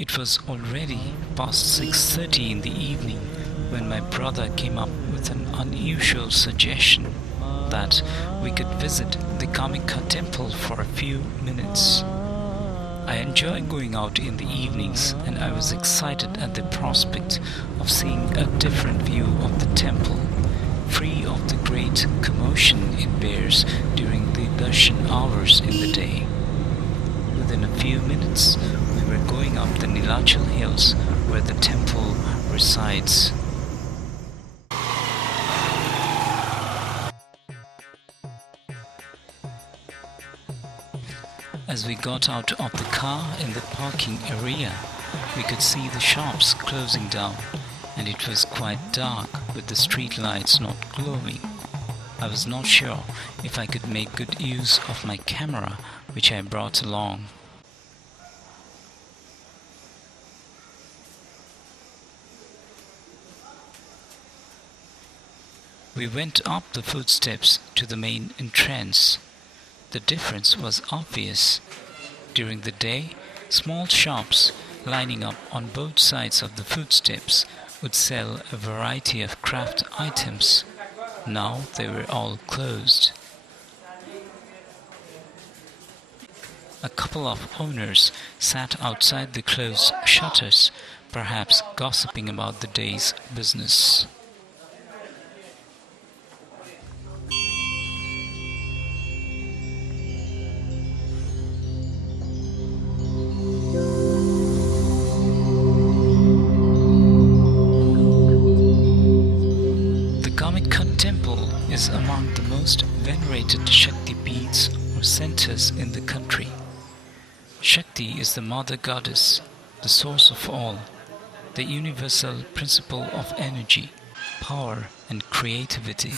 It was already past 6:30 in the evening when my brother came up with an unusual suggestion that we could visit the Kamakhya temple for a few minutes. I enjoy going out in the evenings, and I was excited at the prospect of seeing a different view of the temple, free of the great commotion it bears during the darshan hours in the day. Within a few minutes, we were going up the Nilachal hills where the temple resides. As we got out of the car in the parking area, we could see the shops closing down, and it was quite dark with the street lights not glowing. I was not sure if I could make good use of my camera, which I brought along. We went up the footsteps to the main entrance. The difference was obvious. During the day, small shops lining up on both sides of the footsteps would sell a variety of craft items. Now they were all closed. A couple of owners sat outside the closed shutters, perhaps gossiping about the day's business. Is among the most venerated Shakti peeths or centers in the country. Shakti is the mother goddess, the source of all, the universal principle of energy, power and creativity.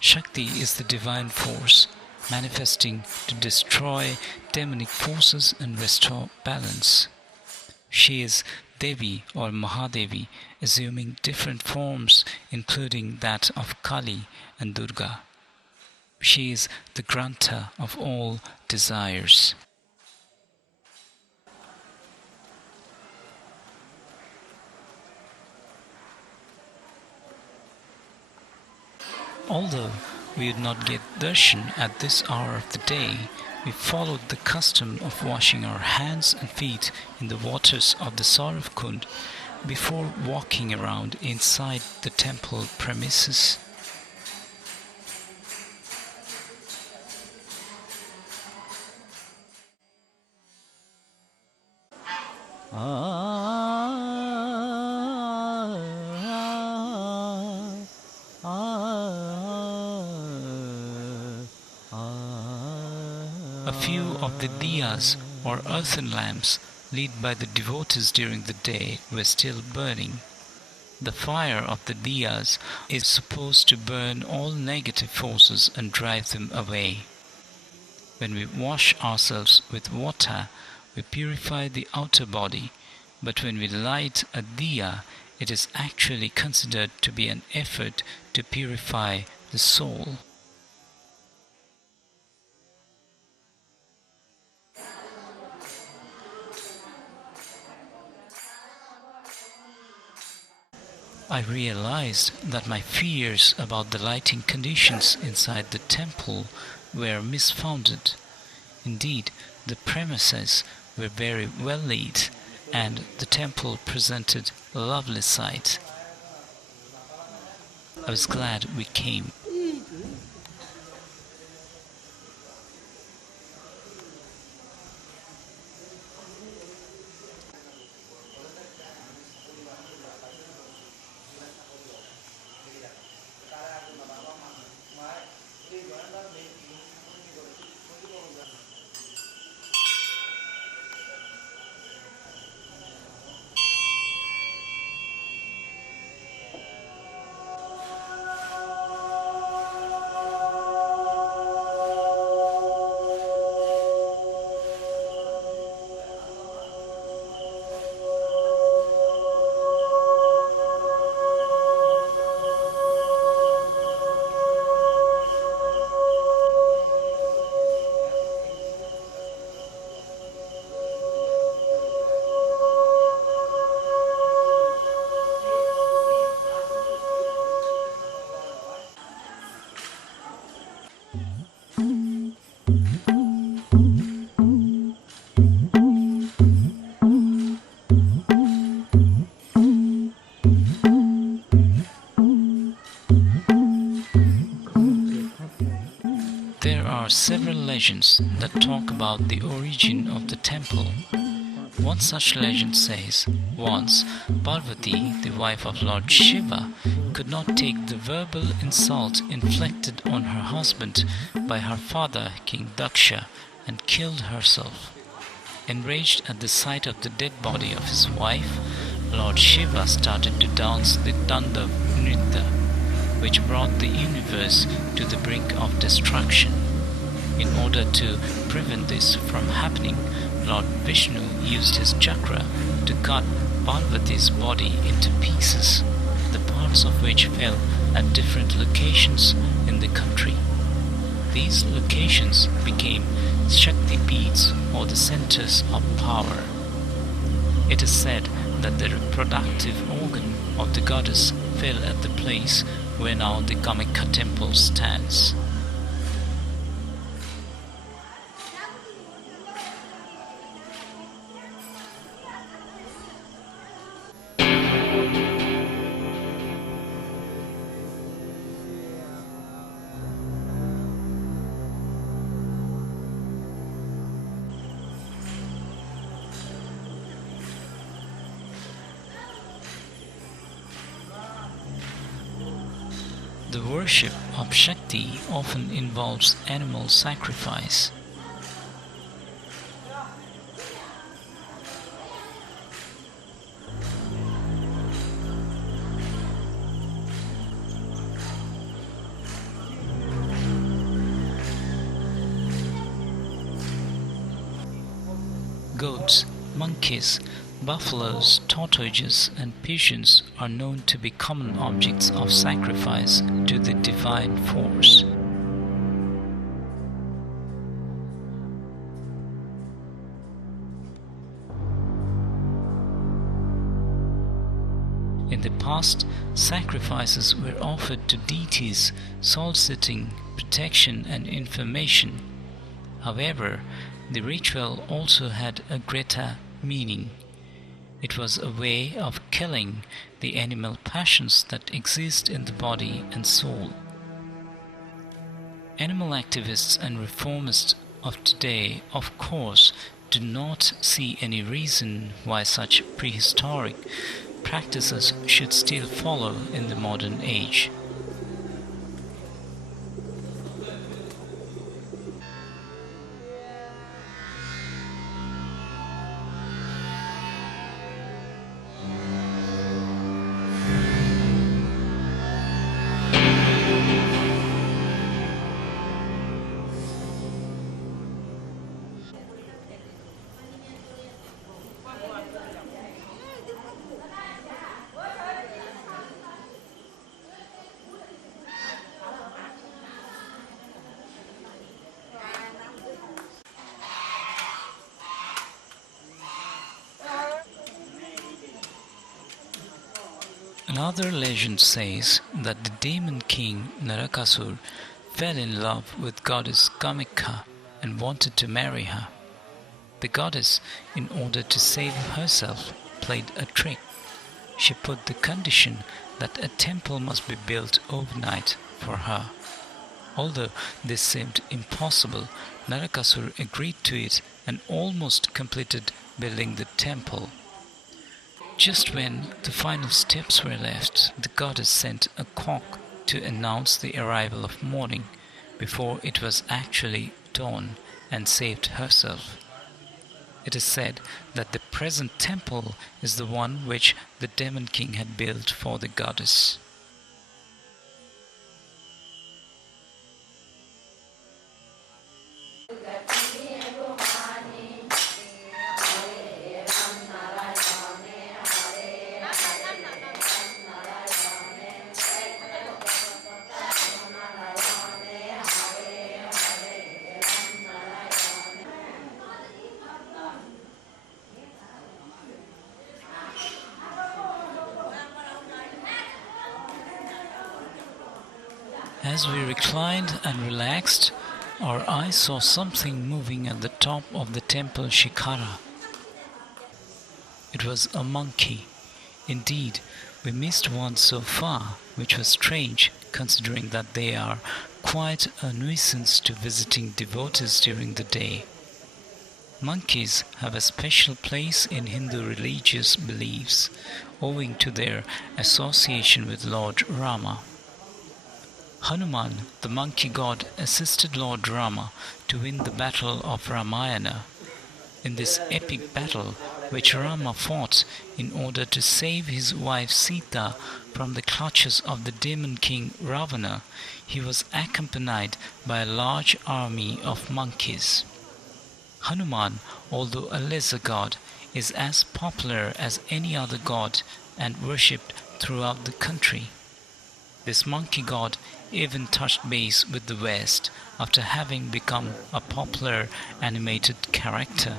Shakti is the divine force, manifesting to destroy demonic forces and restore balance. She is Devi or Mahadevi, assuming different forms including that of Kali and Durga. She is the grantor of all desires. Although we would not get darshan at this hour of the day, we followed the custom of washing our hands and feet in the waters of the Saurav Kund before walking around inside the temple premises. A few of the diyas or earthen lamps lit by the devotees during the day were still burning. The fire of the diyas is supposed to burn all negative forces and drive them away. When we wash ourselves with water, we purify the outer body, but when we light a diya, it is actually considered to be an effort to purify the soul. I realized that my fears about the lighting conditions inside the temple were misfounded. Indeed, the premises were very well lit, and the temple presented a lovely sight. I was glad we came. There are several legends that talk about the origin of the temple. One such legend says, once Parvati, the wife of Lord Shiva, could not take the verbal insult inflicted on her husband by her father, King Daksha, and killed herself. Enraged at the sight of the dead body of his wife, Lord Shiva started to dance the Tandav Nritya, which brought the universe to the brink of destruction. In order to prevent this from happening, Lord Vishnu used his chakra to cut Parvati's body into pieces, the parts of which fell at different locations in the country. These locations became Shakti Peeths, or the centers of power. It is said that the reproductive organ of the goddess fell at the place where now the Kamakhya temple stands. The worship of Shakti often involves animal sacrifice. Goats, monkeys, buffaloes, tortoises, and pigeons are known to be common objects of sacrifice to the divine force. In the past, sacrifices were offered to deities soliciting protection and information. However, the ritual also had a greater meaning. It was a way of killing the animal passions that exist in the body and soul. Animal activists and reformists of today, of course, do not see any reason why such prehistoric practices should still follow in the modern age. Another legend says that the demon king Narakasur fell in love with goddess Kamakhya and wanted to marry her. The goddess, in order to save herself, played a trick. She put the condition that a temple must be built overnight for her. Although this seemed impossible, Narakasur agreed to it and almost completed building the temple. Just when the final steps were left, the goddess sent a cock to announce the arrival of morning before it was actually dawn, and saved herself. It is said that the present temple is the one which the demon king had built for the goddess. As we reclined and relaxed, our eyes saw something moving at the top of the temple Shikhara. It was a monkey. Indeed, we missed one so far, which was strange considering that they are quite a nuisance to visiting devotees during the day. Monkeys have a special place in Hindu religious beliefs, owing to their association with Lord Rama. Hanuman, the monkey god, assisted Lord Rama to win the battle of Ramayana. In this epic battle, which Rama fought in order to save his wife Sita from the clutches of the demon king Ravana, he was accompanied by a large army of monkeys. Hanuman, although a lesser god, is as popular as any other god and worshipped throughout the country. This monkey god even touched base with the West after having become a popular animated character.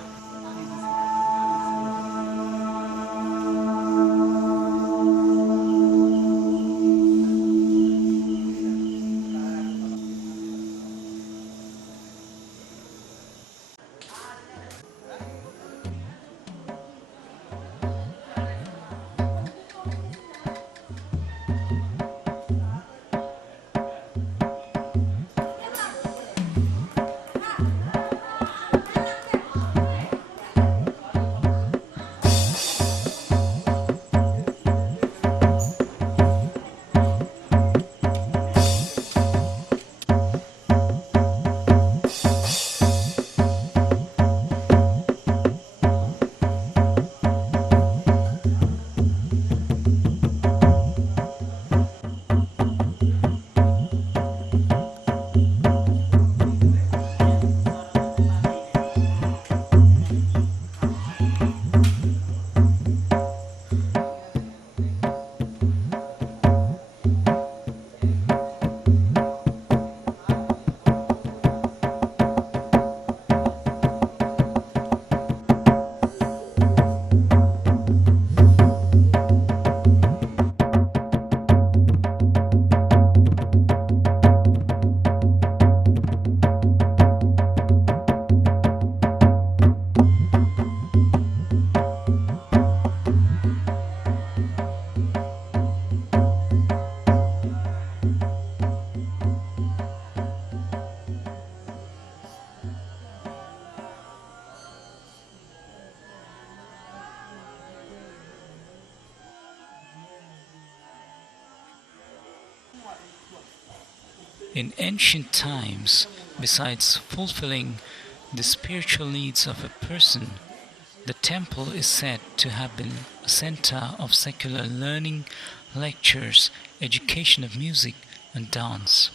In ancient times, besides fulfilling the spiritual needs of a person, the temple is said to have been a center of secular learning, lectures, education of music and dance.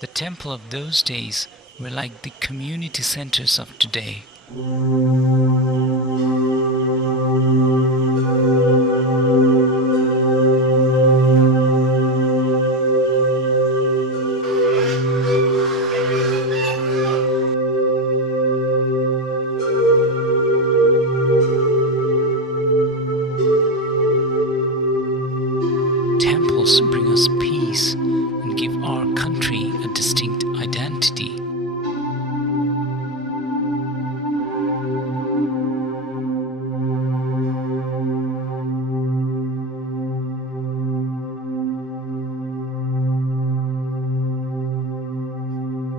The temple of those days were like the community centers of today. Temples bring us peace and give our country a distinct identity.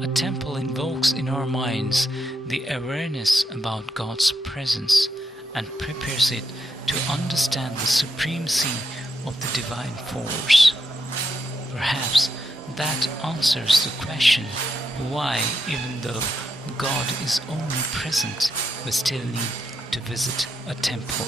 A temple invokes in our minds the awareness about God's presence and prepares it to understand the supremacy of the divine force. Perhaps that answers the question why, even though God is omnipresent, we still need to visit a temple.